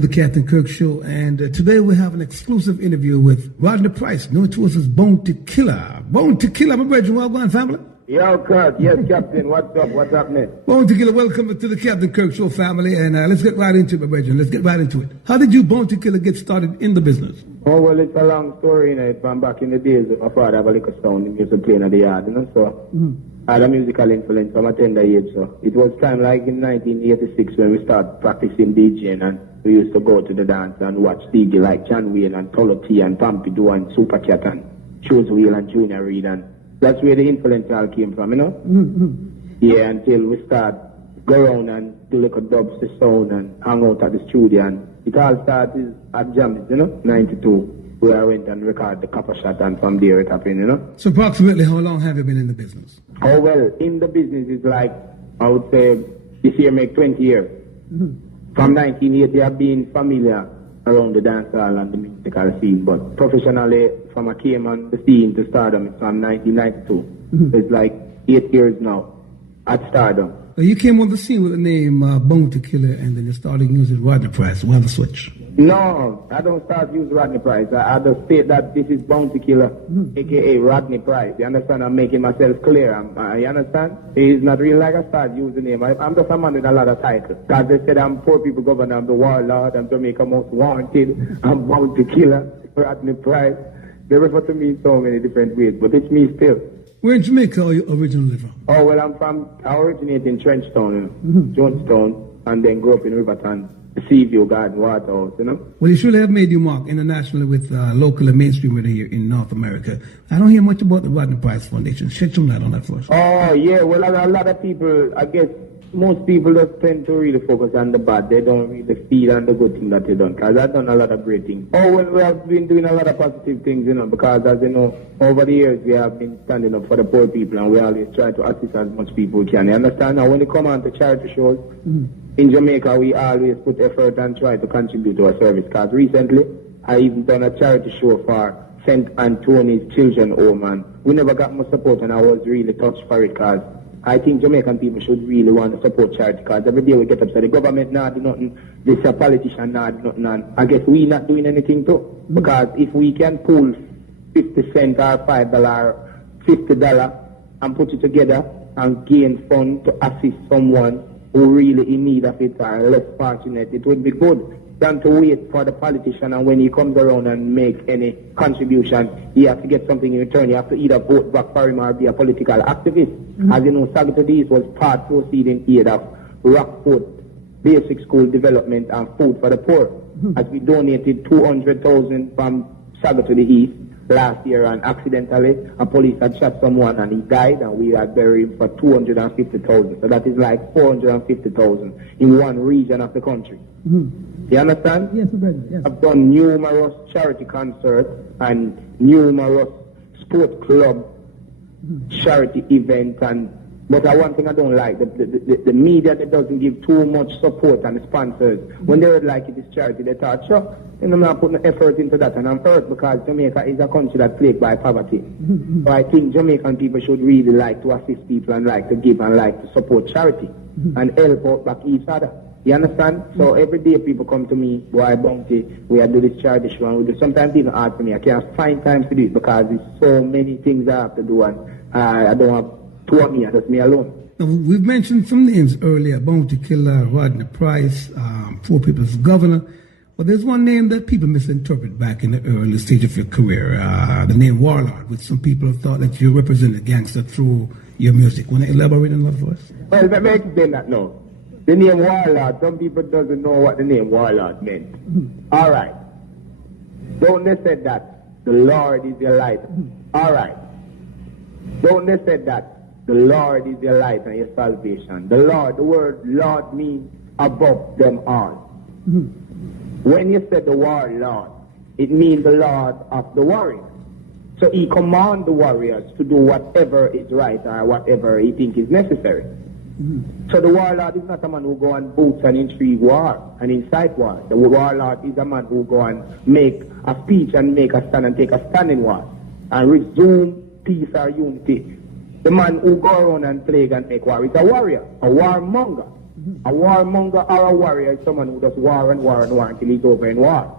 The Captain Kirk Show, and today we have an exclusive interview with Rodney Price, known to us as Bone to Killer. Bone to Killer, my brethren, well going, family? Yo, Kirk, yes, Captain, what's up, man? Bone to Killer, welcome to the Captain Kirk Show, family, and let's get right into it, my brethren, let's get right into it. How did you, Bone to Killer, get started in the business? Oh, well, it's a long story, you know, it's from back in the days of my father have a liquor store, the music playing at the yard, you know, so I had a musical influence from a tender age, so it was time like in 1986 when we started practicing DJing, and we used to go to the dance and watch DJ like John Wayne and Tolo T and Pompidou and Super Cat and Shoes Wheel and Junior Reid, and that's where the influence all came from, you know? Yeah, until we start go around and do like a dubstep sound and hang out at the studio, and it all started at Jammies, you know, 92. Where I went and recorded the Copper Shot, and from there it happened, you know. So approximately how long have you been in the business? Oh, well, in the business is like, I would say, this year make 20 years. From 1980, I've been familiar around the dancehall and the musical scene, but professionally, from I came on the scene to Stardom, it's from 1992. It's like 8 years now at Stardom. You came on the scene with the name Bone to Killer, and then you started using Rodney Price. Why the switch? No, I don't start using Rodney Price. I just state that this is Bone to Killer, a.k.a. Rodney Price. You understand? I'm making myself clear. You understand? It's not really like I start using the name. I'm just a man with a lot of titles. Because they said I'm poor people governor, I'm the warlord, I'm Jamaica most wanted, I'm Bone to Killer, Rodney Price. They refer to me in so many different ways, but it's me still. Where in Jamaica are you originally from? Oh, well, I originate in Trenchtown, Jonestown, and then grew up in Riverton, Seaview, Garden, Waterhouse, you know. Well, you surely have made your mark internationally with local and mainstream radio here in North America. I don't hear much about the Rodney Price Foundation. Shed some light on that for us. Oh, yeah, well, a lot of people, I guess, most people just tend to really focus on the bad. They don't really feel on the good thing that they've done, because I've done a lot of great things. Oh, well, we have been doing a lot of positive things, you know, because, as you know, over the years, we have been standing up for the poor people, and we always try to assist as much people we can. You understand? Now, when you come on to charity shows, in Jamaica, we always put effort and try to contribute to our service, because recently, I even done a charity show for St. Anthony's Children's Home, and we never got much support, and I was really touched for it, because I think Jamaican people should really want to support charity, because every day we get upset. The government not do nothing, this a politician not do nothing, and I guess we not doing anything too. Because if we can pull 50 cents or $5, $50 and put it together and gain funds to assist someone who really in need of it or less fortunate, it would be good than to wait for the politician, and when he comes around and make any contribution, he has to get something in return. You have to either vote back for him or be a political activist. As you know, Sagatodis was part proceeding aid of Rockford Basic School Development and Food for the Poor, as we donated 200,000 from Sagatody East last year, and accidentally a police had shot someone and he died, and we had buried him for 250,000. So that is like 450,000 in one region of the country. You understand? Yes, brother. Yes. I've done numerous charity concerts and numerous sport club charity events, but one thing I don't like, the media that doesn't give too much support, and the sponsors, when they would like it is charity, they thought, sure, I'm not putting effort into that, and I'm hurt because Jamaica is a country that's plagued by poverty. So I think Jamaican people should really like to assist people and like to give and like to support charity and help out back each other. You understand? So every day people come to me, boy, Bounty, we do this charity show, and we do sometimes even ask me, I can't find time to do it because there's so many things I have to do, and I don't have two of me, just me alone. Now, we've mentioned some names earlier, Bone to Killer, Rodney Price, Poor People's Governor, but there's one name that people misinterpret back in the early stage of your career, the name Warlord, which some people have thought that you represented gangster through your music. Want to elaborate on that for us? Well, let me explain that now. The name Warlord, some people doesn't know what the name Warlord meant. All right. Don't they say that the Lord is your light? All right. Don't they say that the Lord is your light and your salvation? The Lord, the word Lord means above them all. When you say the word Lord, it means the Lord of the warriors. So he commands the warriors to do whatever is right or whatever he thinks is necessary. So the warlord is not a man who go and boots and intrigue war and incite war. The warlord is a man who go and make a speech and make a stand and take a stand in war and resume peace or unity. The man who go around and plague and make war is a warrior, a warmonger. A warmonger or a warrior is someone who does war and war and war until he's over in war.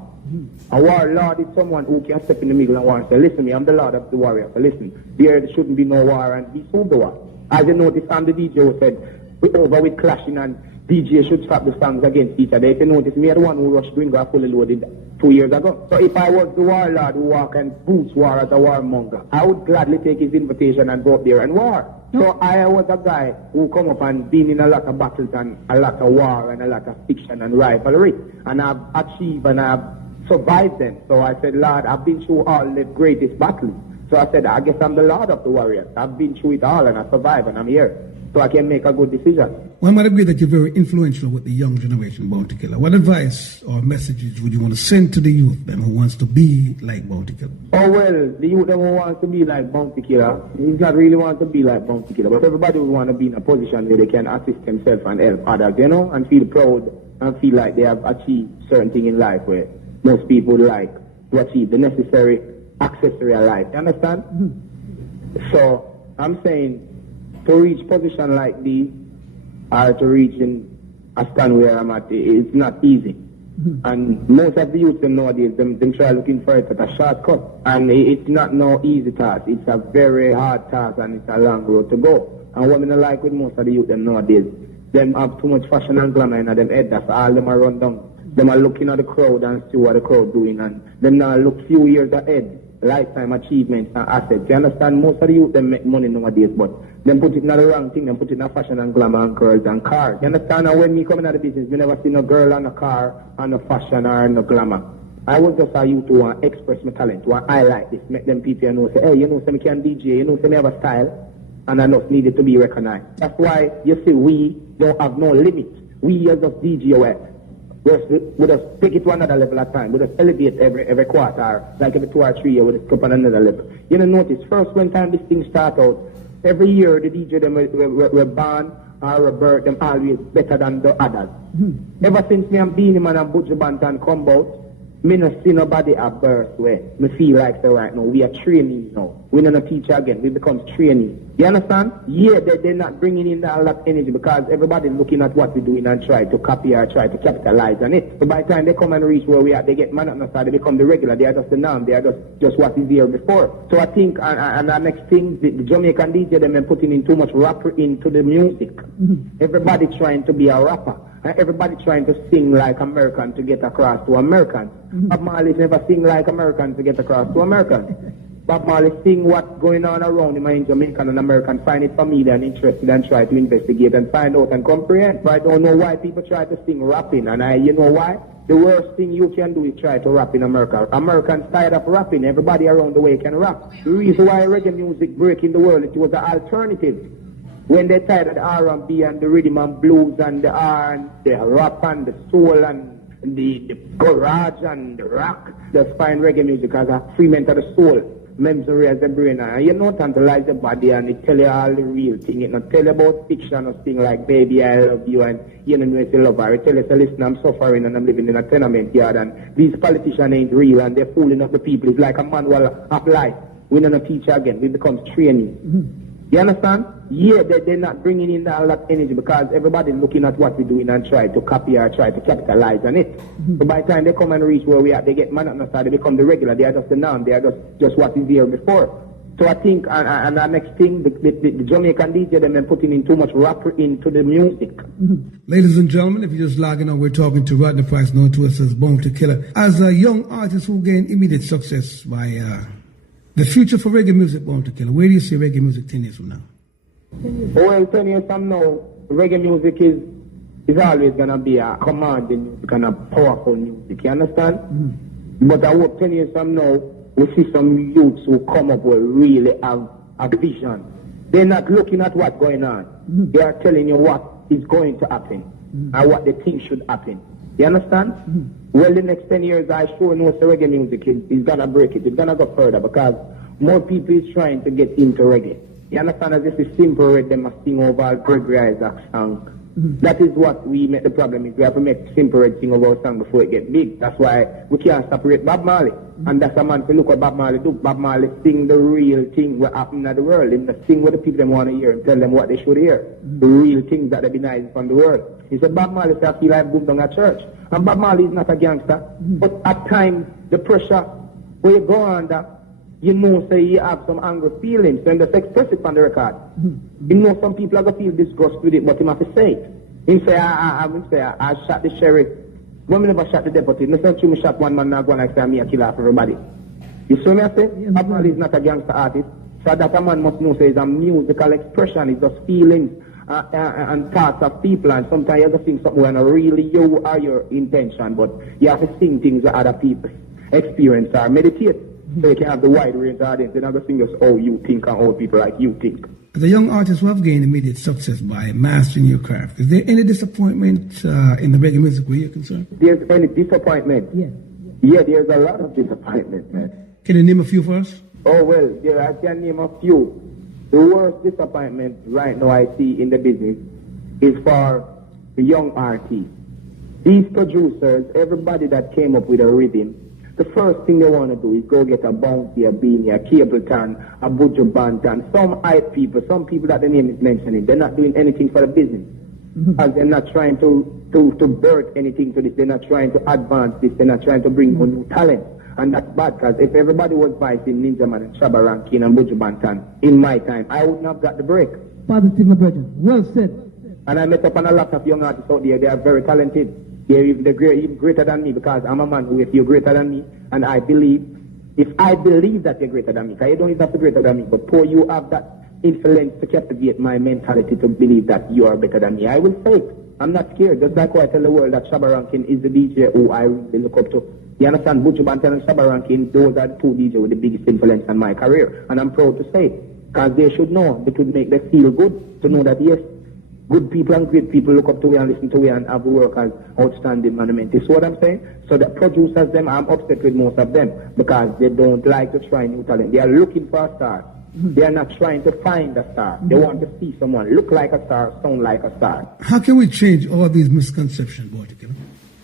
A warlord is someone who can step in the middle and war and say, listen me, I'm the lord of the warrior. So listen, there shouldn't be no war, and he solved the war. As you notice, I'm the DJ who said, we're over with clashing and DJ should stop the songs against each other. If you notice, me are the one who rushed Gringo and fully loaded 2 years ago. So if I was the warlord who walk and boots war as a warmonger, I would gladly take his invitation and go up there and war. So I was a guy who come up and been in a lot of battles and a lot of war and a lot of fiction and rivalry. And I've achieved and I've survived them. So I said, Lord, I've been through all the greatest battles. So I said, I guess I'm the Lord of the warriors. I've been through it all and I survived and I'm here. So I can make a good decision. Well, I might agree that you're very influential with the young generation, Bounty Killer. What advice or messages would you want to send to the youth then who wants to be like Bounty Killer? Oh, well, the youth who wants to be like Bounty Killer, he's not really want to be like Bounty Killer, but everybody would want to be in a position where they can assist themselves and help others, you know, and feel proud and feel like they have achieved certain things in life where most people would like to achieve the necessary accessory of life. You understand? Mm-hmm. So I'm saying to reach position like this or to reach in a stand where I'm at, it's not easy. Mm-hmm. And most of the youth them nowadays, them try looking for it at a shortcut. And it's not no easy task. It's a very hard task and it's a long road to go. And what I don't like with most of the youth them nowadays, them have too much fashion and glamour in them head. That's all them are run down. Them are looking at the crowd and see what the crowd doing, and them now look few years ahead, lifetime achievements and assets. You understand? Most of the youth them make money nowadays, but them put it in the wrong thing. Them put it in fashion and glamour and girls and cars. You understand? And when me come into the business, me never see no girl on a car and no fashion or no glamour. I was just a youth who want to express my talent, who want to highlight this, make them people know, say, hey, you know, say me can DJ, you know, say me have a style, and enough needed to be recognized. That's why you see we don't have no limit. We as of DJ work. We just take it to another level at time. We just elevate every quarter, like every 2 or 3 years, we just go up on another level. You know, notice, first when time this thing start out, every year the DJ them were born or were birth them always better than the others. Mm-hmm. Ever since me and Beanie Man and Butcher Bantan come out, me no see nobody at birth where me feel like so right now. We are trainees now. We not a teacher again. We become trainees. You understand? Yeah, they're not bringing in that lot of energy because everybody's looking at what we're doing and try to copy or try to capitalize on it. So by the time they come and reach where we are, they get man up side, they become the regular. They are just the norm. They are just what is here before. So I think, and the next thing, the Jamaican DJ, them putting in too much rapper into the music. Mm-hmm. Everybody trying to be a rapper. And everybody trying to sing like American to get across to Americans. Mm-hmm. Bob Marley never sing like American to get across to Americans. Bob Marley sing what's going on around him in Jamaican and American, find it familiar and interesting and try to investigate and find out and comprehend. But I don't know why people try to sing rapping, and you know why? The worst thing you can do is try to rap in America. Americans tired of rapping. Everybody around the way can rap. The reason why reggae music break in the world, it was an alternative. When they tired of the R&B and the rhythm and blues and the R and the rap and the soul and the garage and the rock, just find reggae music as a freement of the soul. Memory as the brain, and you know, tantalize the body and it tell you all the real thing. It not tell you about fiction or thing like baby I love you and you know if you love her. It tell you, say, listen, I'm suffering and I'm living in a tenement yard and these politicians ain't real and they're fooling up the people. It's like a manual of life. We don't teach again. We become trainees. Mm-hmm. You understand? Yeah, they're not bringing in all that energy because everybody's looking at what we're doing and try to copy or try to capitalize on it. Mm-hmm. So by the time they come and reach where we are, they get man up on the side, they become the regular. They are just the norm. They are just what is here before. So I think, and the next thing, the Jamaican DJ, them putting in too much rapper into the music. Mm-hmm. Ladies and gentlemen, if you're just logging on, we're talking to Rodney Price, known to us as Bounty Killer. As a young artist who gained immediate success by the future for reggae music, Bounty Killer, where do you see reggae music 10 years from now? Well, 10 years from now, reggae music is always going to be a commanding music and a powerful music, you understand? Mm-hmm. But I hope 10 years from now, we see some youths who come up with really have a vision. They're not looking at what's going on. Mm-hmm. They are telling you what is going to happen and what they think should happen. You understand? Mm-hmm. Well, the next 10 years, I sure know the reggae music is going to break it. It's going to go further because more people is trying to get into reggae. You understand? As this is simple, they must sing over Gregory Isaac song That is what we make the problem is. We have to make simple thing of our song before it get big. That's why we can't separate Bob Marley. And that's a man to look what Bob Marley do. Bob Marley sing the real thing what happened in the world. Him sing what the people them want to hear and tell them what they should hear. The real things that they deny from the world. He said Bob Marley said I feel like boom down at church. And Bob Marley is not a gangster. But at times the pressure where you go under, you know, say you have some angry feelings, and just express it on the record. You know, some people are going to feel disgust with it, but you have to say it. He say, I shot the sheriff. When we never shot the deputy, listen to me shot one man, now go and say, me a killer for everybody. You see me I say? Bob Marley is not a gangster artist. So that a man must know, say, it's a musical expression, it's just feelings and thoughts of people, and sometimes you have to sing something when really you are your intention, but you have to sing things that other people experience or meditate. So you can have the wide range of audience. They're not going to sing just how you think and how people like you think. As a young artist who have gained immediate success by mastering your craft, is there any disappointment in the reggae music where you're concerned? There's any disappointment? Yeah. Yeah, there's a lot of disappointment, man. Can you name a few for us? Oh, well, yeah, I can name a few. The worst disappointment right now I see in the business is for the young artists. These producers, everybody that came up with a rhythm, the first thing they want to do is go get a Bounty, a Beanie, a Capleton, a Buju Banton, some hype people, some people that the name is mentioning. They're not doing anything for the business. Because they're not trying to birth anything to this. They're not trying to advance this. They're not trying to bring more new talent. And that's bad, because if everybody was fighting Ninja Man and Shabba Rankin and Buju Banton in my time, I wouldn't have got the break. Positive, my brother. Well said. And I met up on a lot of young artists out there. They are very talented. They're even greater than me, because I'm a man who, if you're greater than me, and I believe, if I believe that you're greater than me, because you don't even have to be greater than me, but poor you have that influence to captivate my mentality to believe that you are better than me, I will say it. I'm not scared. Just like why I tell the world that Shabba Rankin is the DJ who I really look up to. You understand? Buju Banton and Shabba Rankin, those are the two DJs with the biggest influence on my career. And I'm proud to say it, because they should know. It would make them feel good to know that, yes, good people and great people look up to you and listen to you and have work as outstanding monument. You see what I'm saying? So the producers, them, I'm upset with most of them, because they don't like to try new talent. They are looking for a star. They are not trying to find a star. They want to see someone look like a star, sound like a star. How can we change all these misconceptions, boy?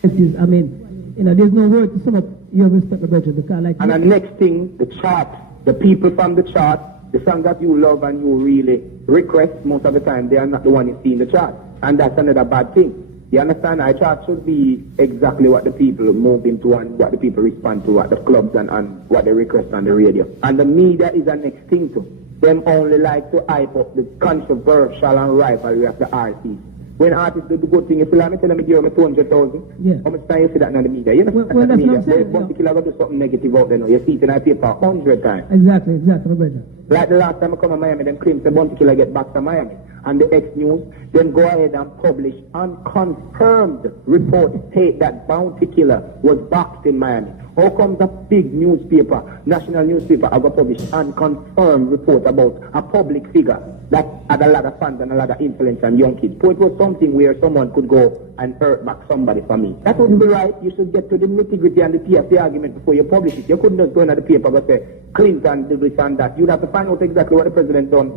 I mean, there's no word to sum up your respect, my brother. Because like and the next thing, the chart, the people from the chart, the song that you love and you really request, most of the time, they are not the one you see in the chart. And that's another bad thing. You understand? Our chart should be exactly what the people move into and what the people respond to at the clubs and what they request on the radio. And the media is the next thing too. Them only like to hype up the controversial and rivalry of the artists. When artists do the good thing, if you let me tell them, give me 200,000. Yeah. How much time you see that in the media? You know, well, that's media. what I'm saying. One particular going to do something negative out there now. You see it in our paper 100 times. Exactly, my brother. Like the last time I come to Miami, them claims the Bounty Killer get back to Miami. And the X News then go ahead and publish unconfirmed reports state that Bounty Killer was boxed in Miami. How comes a big newspaper, national newspaper, have published unconfirmed report about a public figure that had a lot of fans and a lot of influence on young kids? So it was something where someone could go and hurt back somebody for me. That wouldn't be right. You should get to the nitty-gritty and the PFC argument before you publish it. You couldn't just go into the paper and say, Clinton did this and that. You'd have to find out exactly what the president done.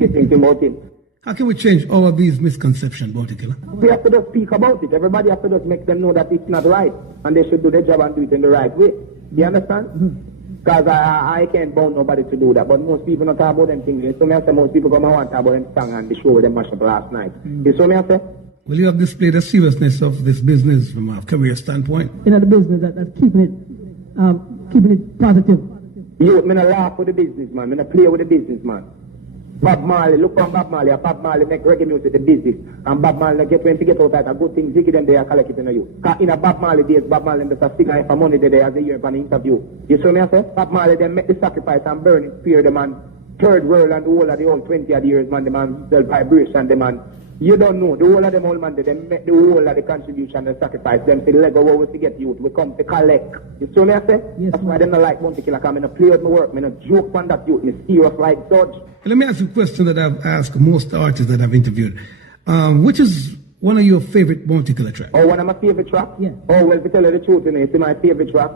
Thinking about him. How can we change all of these misconceptions, Bounty Killer? We have to just speak about it. Everybody has to just make them know that it's not right. And they should do their job and do it in the right way. You understand? Because I can't bound nobody to do that. But most people don't talk about them things. So I say most people come and want to talk about them song and the show with them mashed up last night. You see me I say? Well, you have displayed the seriousness of this business from a career standpoint. The business that's keeping it positive. You, me not laugh with the businessman. Me not play with the businessman. Bob Marley, look on Bob Marley. Bob Marley make reggae music the business. And Bob Marley get when to get out that good things, ziggy them they are collecting on you. Because in a Bob Marley days, Bob Marley just a figure for money there as a year for an interview. You see me I say? Bob Marley then make the sacrifice and burn it, spear the man. Third world and the whole of the whole 20 odd years, man, the man, the vibration, the man. You don't know. The whole of them old man, they make the whole of the contribution and sacrifice. Them say, Lego, what we to get youth? We come to collect. You see me I say? Yes, that's why they don't like Bounty Killer. Because I don't play with my work. I don't joke on that youth. I serious like Dodge. Let me ask you a question that I've asked most artists that I've interviewed. Which is one of your favorite Bounty Killer tracks? Oh, one of my favorite tracks? Yeah. Oh, well, to tell you the truth, you see my favorite track?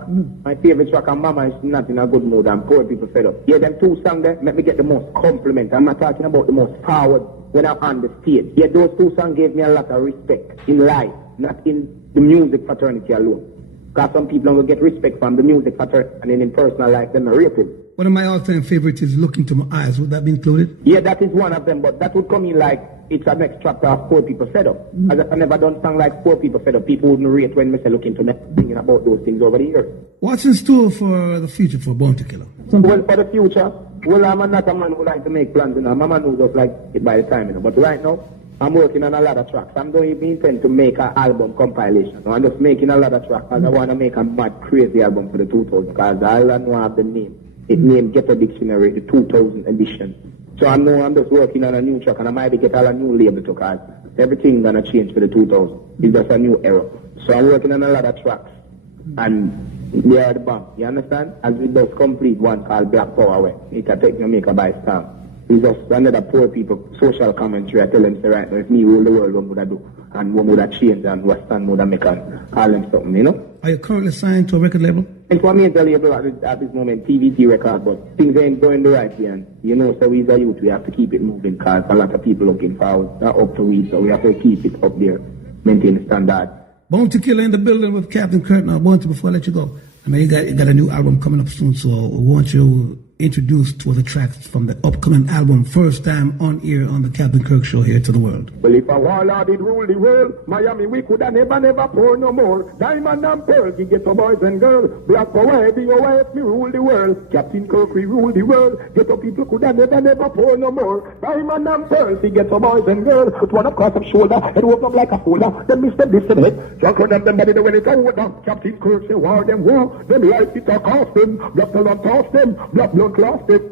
My favorite track, and Mama is not in a good mood and poor people fed up. Yeah, them two songs there make me get the most compliment. I'm not talking about the most forward when I'm on the stage. Yeah, those two songs gave me a lot of respect in life, not in the music fraternity alone. Because some people don't get respect from the music fraternity, and then in personal life, they're not rated. One of my all-time favorites is Look Into My Eyes. Would that be included? Yeah, that is one of them, but that would come in like it's a next chapter of Poor People Fed Up. As I never done song like Poor People Fed Up, people wouldn't rate when me say Look Into Me, thinking about those things over the years. What's in store for the future for Bounty Killer? Well, for the future, well, I'm not a man who like to make plans, you know. I'm a man who just like it by the time, you know. But right now, I'm working on a lot of tracks. I don't even intend to make an album compilation. I'm just making a lot of tracks because I want to make a mad, crazy album for the 2000s because all I know have the name. It named Ghetto Dictionary, the 2000 edition. So I know I'm just working on a new track and I might be get all a new label to cause everything gonna change for the 2000s. It's just a new era. So I'm working on a lot of tracks and they are the bomb. You understand? As we just complete one called Black Power where it can take no make a by style. It's just another poor people social commentary. I tell them say right now if me rule the world what would I do? And what would I change and what stand would I make and all them something, you know? Are you currently signed to a record label? It's one major label at this moment, TVT record, but things ain't going the right way. And you know, so we as a youth, we have to keep it moving because a lot of people looking forward, not up to it, so we have to keep it up there, maintain the standard. Bounty Killer in the building with Captain Kirk. Now, Bounty, before I let you go, I mean, you got a new album coming up soon, so I want you introduced to the tracks from the upcoming album, first time on air on the Captain Kirk Show here to the world. Well, if a warlord did rule the world, Miami we could have never pour no more. Diamond and Pearl, we get to boys and girls. Black power, BOF, me rule the world. Captain Kirk, we rule the world. Ghetto people could have never pour no more. Diamond and Pearl, we get to boys and girls. Put one across them shoulder, and open up like a folder. Then Mr. Dissident, Jack on them body when it's over. Captain Kirk say war them war. Them life it a cost them. Black blood toss them. Black blood lost them.